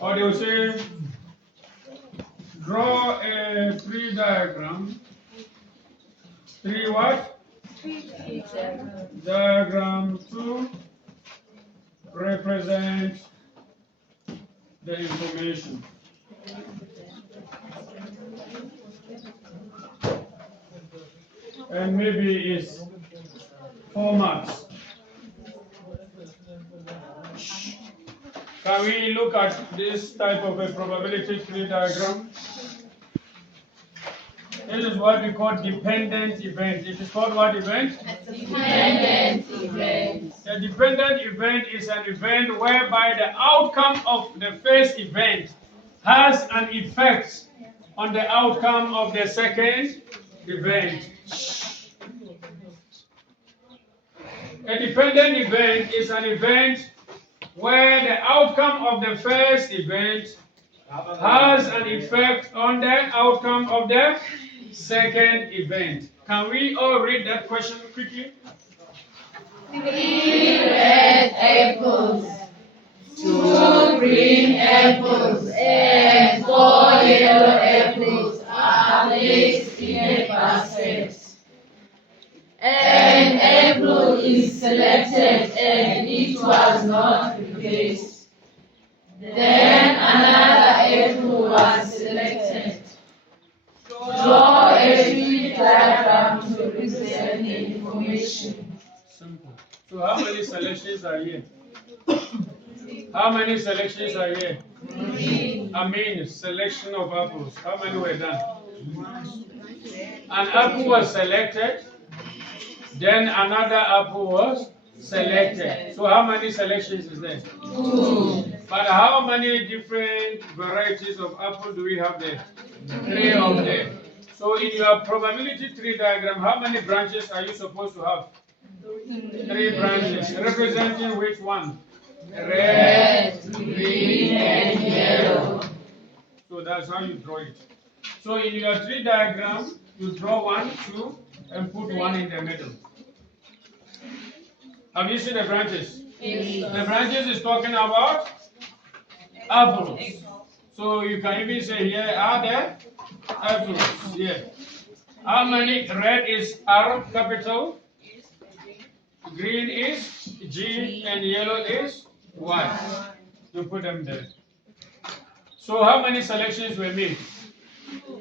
Or they will say, draw a tree diagram. Tree what? Diagram to represent the information. And maybe it's 4 marks. Can we look at this type of a probability tree diagram? This is what we call dependent event. It is called what event? Dependent event. A dependent event is an event whereby the outcome of the first event has an effect on the outcome of the second event. A dependent event is an event where the outcome of the first event has an effect on the outcome of the second event. Can we all read that question quickly? 3 red apples, 2 green apples, and 4 yellow apples are placed in a basket. An apple is selected and it was not replaced. Then another apple was selected. Draw a tree diagram to represent the information. Simple. So how many selections are here? How many selections are here? 3. I mean selection of apples. How many were done? An apple was selected. Then another apple was selected. So how many selections is there? 2. But how many different varieties of apple do we have there? 3 of them. So in your probability tree diagram, how many branches are you supposed to have? 3 branches. Representing which one? Red, green, and yellow. So that's how you draw it. So in your tree diagram, you draw 1, 2, and put 1 in the middle. Have you seen the branches? The branches is talking about apples. So you can even say here are the apples. Here. How many? Red is R capital, green is G, and yellow is Y. You put them there. So how many selections were made?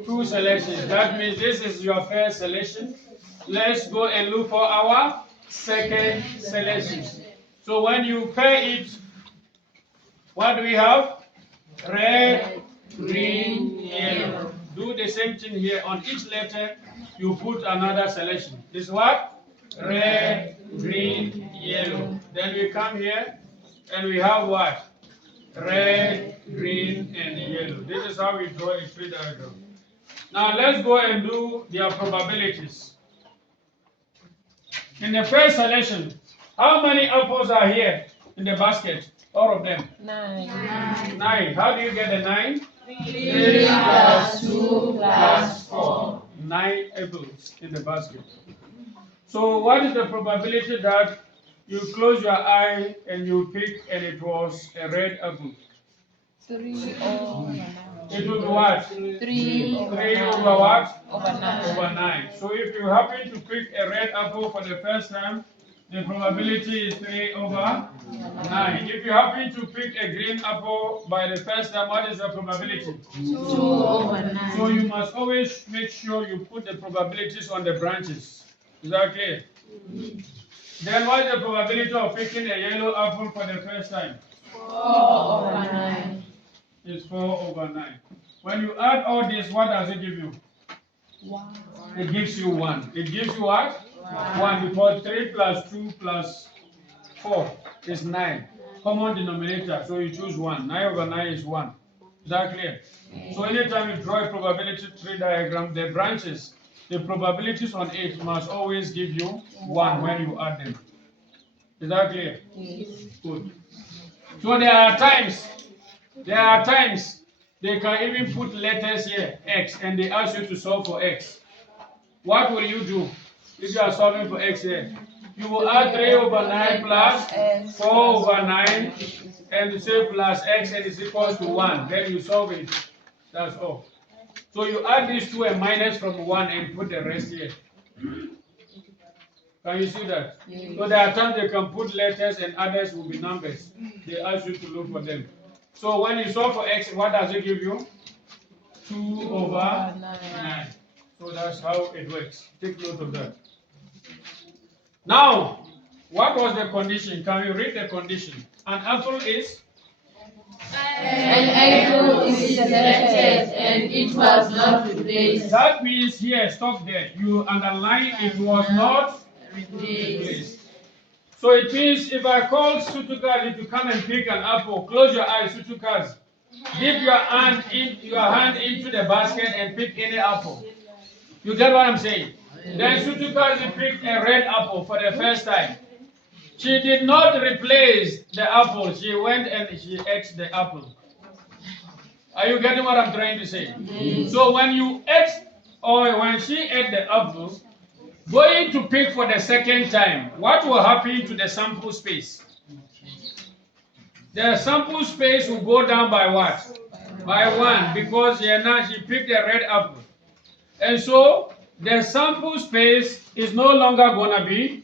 2 selections. That means this is your first selection. Let's go and look for our second selection. So when you pair it, what do we have? Red, green, yellow. Do the same thing here. On each letter, you put another selection. This what? Red, green, yellow. Then we come here and we have what? Red, green, and yellow. This is how we draw a tree diagram. Now let's go and do their probabilities. In the first selection, how many apples are here in the basket? All of them? 9. 9. How do you get the 9? 3 plus 2 plus 4. 9 apples in the basket. So what is the probability that you close your eye and you pick and it was a red apple? 3 over 9. It will be what? 3 3 over over what? 9. Over 9. Over 9. So if you happen to pick a red apple for the first time, the probability is 3 over 9. If you happen to pick a green apple by the first time, what is the probability? 2 over 9. So you must always make sure you put the probabilities on the branches. Is that clear? Then what is the probability of picking a yellow apple for the first time? 4 over 9. It's 4 over 9. When you add all this, what does it give you? 1. It gives you 1. It gives you what? 1. Because 3 plus 2 plus 4 is 9. Common denominator, so you choose 1. 9 over 9 is 1. Is that clear? So anytime you draw a probability tree diagram, the branches, the probabilities on it must always give you 1 when you add them. Is that clear? Yes. Good. So there are times they can even put letters here, X, and they ask you to solve for X. What will you do if you are solving for X here? you will add 3 over 9 plus 4 over 9 and you say plus x and is equals to 1. Then you solve it. That's all. So you add these two and minus from 1 and put the rest here. Can you see that? Yes. So there are times they can put letters and others will be numbers. They ask you to look for them. So when you solve for x, what does it give you? 2 over 9. So that's how it works. Take note of that. Now, what was the condition? Can you read the condition? An apple is? An apple is selected and it was not replaced. That means here, stop there. You underline it was not replaced. So it means if I call Sutukazi to come and pick an apple, close your eyes, Sutukazi. Dip your hand into the basket and pick any apple. You get what I'm saying? Then Sutukazi picked a red apple for the first time. She did not replace the apple. She went and she ate the apple. Are you getting what I'm trying to say? Yes. So when you ate, or when she ate the apple, going to pick for the second time, what will happen to the sample space? The sample space will go down by what? By 1, because now she picked a red apple. And so the sample space is no longer going to be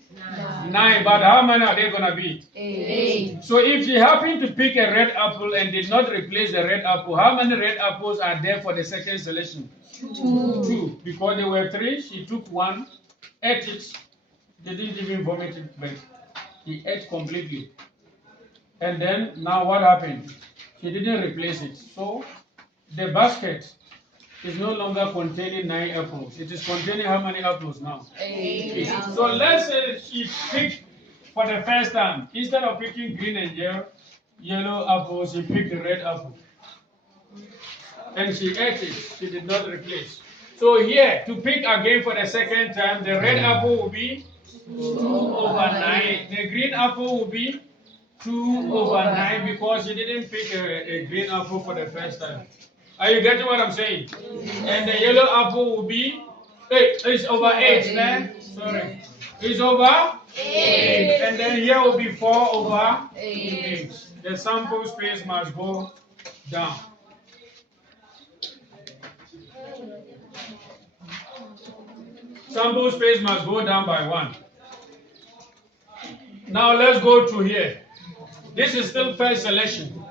9, but how many are they going to be? 8. So if she happened to pick a red apple and did not replace the red apple, how many red apples are there for the second selection? 2. Because there were 3, she took 1, ate it, didn't even vomit it, but he ate completely. And then, now what happened? She didn't replace it. So, the basket is no longer containing 9 apples. It is containing how many apples now? 8. So, let's say she picked for the first time, instead of picking green and yellow apples, she picked the red apple. And she ate it. She did not replace. So here, to pick again for the second time, the red apple will be 2 over 9. The green apple will be 2 over 9 because she didn't pick a green apple for the first time. Are you getting what I'm saying? And the yellow apple will be, it's over 8, man. Sorry. It's over 8. And then here will be 4 over 8. The sample space must go down. Sample space must go down by 1. Now let's go to here. This is still first selection.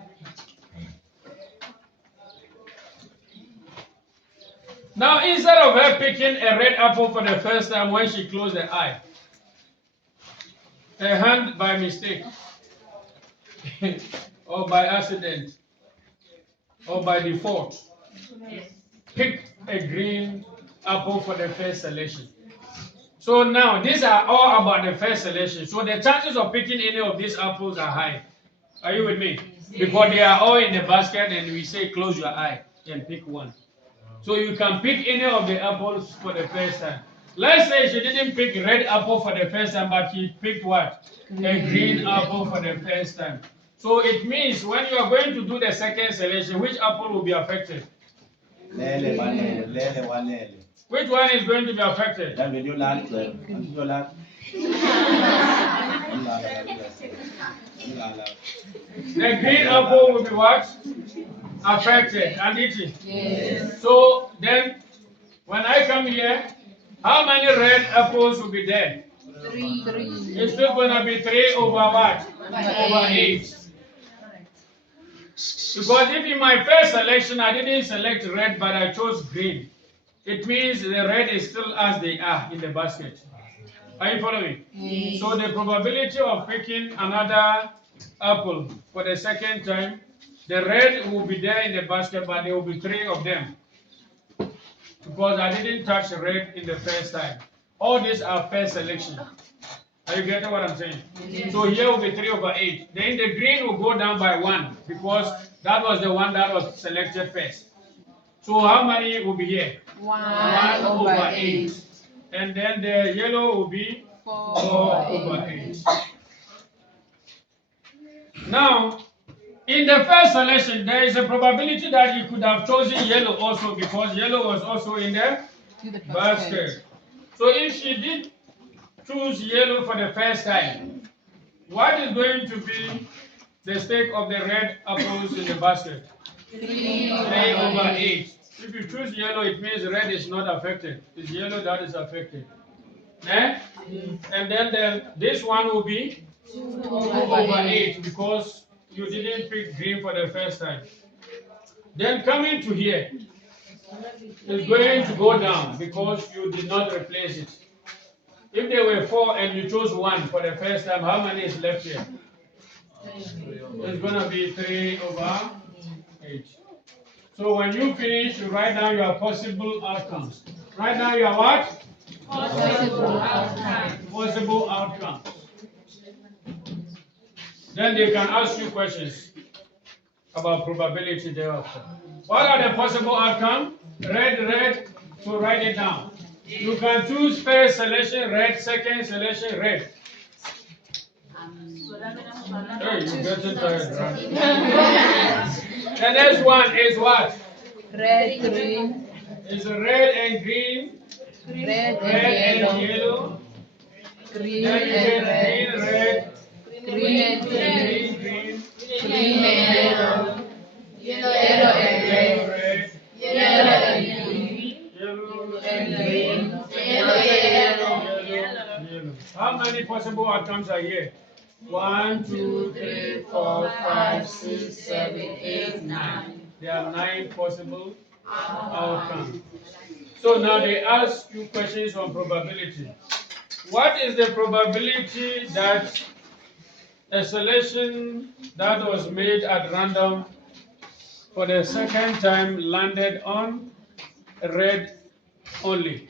Now instead of her picking a red apple for the first time when she closed her eye, her hand by mistake, or by accident, or by default, picked a green apple for the first selection. So now these are all about the first selection. So the chances of picking any of these apples are high. Are you with me? Because they are all in the basket and we say close your eye and pick one. So you can pick any of the apples for the first time. Let's say she didn't pick red apple for the first time, but she picked what? A green apple for the first time. So it means when you are going to do the second selection, which apple will be affected? Which one is going to be affected? The green apple will be what? Affected and eaten. Yes. So then, when I come here, how many red apples will be there? 3. It's still going to be 3 over what? Over 8. Because if in my first selection I didn't select red but I chose green, it means the red is still as they are in the basket. Are you following? Yes. So the probability of picking another apple for the second time, the red will be there in the basket, but there will be 3 of them. Because I didn't touch red in the first time. All these are first selection. Are you getting what I'm saying? Yes. So here will be 3 over 8. Then the green will go down by 1 because that was the one that was selected first. So how many will be here? 1 over 8. And then the yellow will be 4 over 8. Now, in the first selection, there is a probability that you could have chosen yellow also because yellow was also in the basket. So if she did choose yellow for the first time, what is going to be the stake of the red apples in the basket? 3/8. If you choose yellow, it means red is not affected. It's yellow that is affected. Eh? And then this one will be 2/8 because you didn't pick green for the first time. Then coming to here, it's going to go down because you did not replace it. If there were 4 and you chose 1 for the first time, how many is left here? It's going to be 3/8. So when you finish, you write down your possible outcomes. Write down your what? Possible outcome. Possible outcomes. Then they can ask you questions about probability thereafter. What are the possible outcomes? Red, so write it down. You can choose first selection red, second selection red. Hey, you getting tired, right? The next one is what? Red, green. It's red and green, Red and and yellow. yellow. Green Then you get and green, red. red, Green and green. green, Green and yellow. Yellow and red. red, Yellow and green. yellow, And green. Yellow and yellow. yellow. How many possible outcomes are here? 1, 2, 3, 4, 5, 6, 7, 8, 9. There are 9 possible outcomes. So now they ask you questions on probability. What is the probability that a selection that was made at random for the second time landed on red only?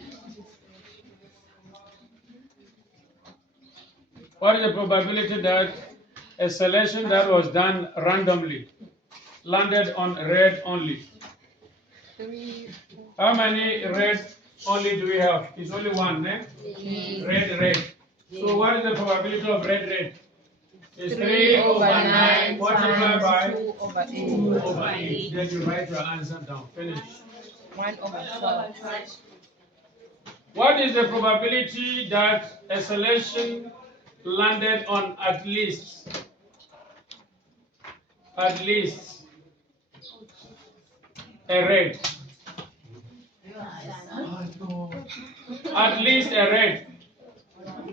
What is the probability that a selection that was done randomly landed on red only? How many red only do we have? It's only one, eh? Red. So what is the probability of red? It's 3/9 multiplied by 2/8. Then you write your answer down. Finish. 1/12. What is the probability that a selection landed on at least a red? At least a red.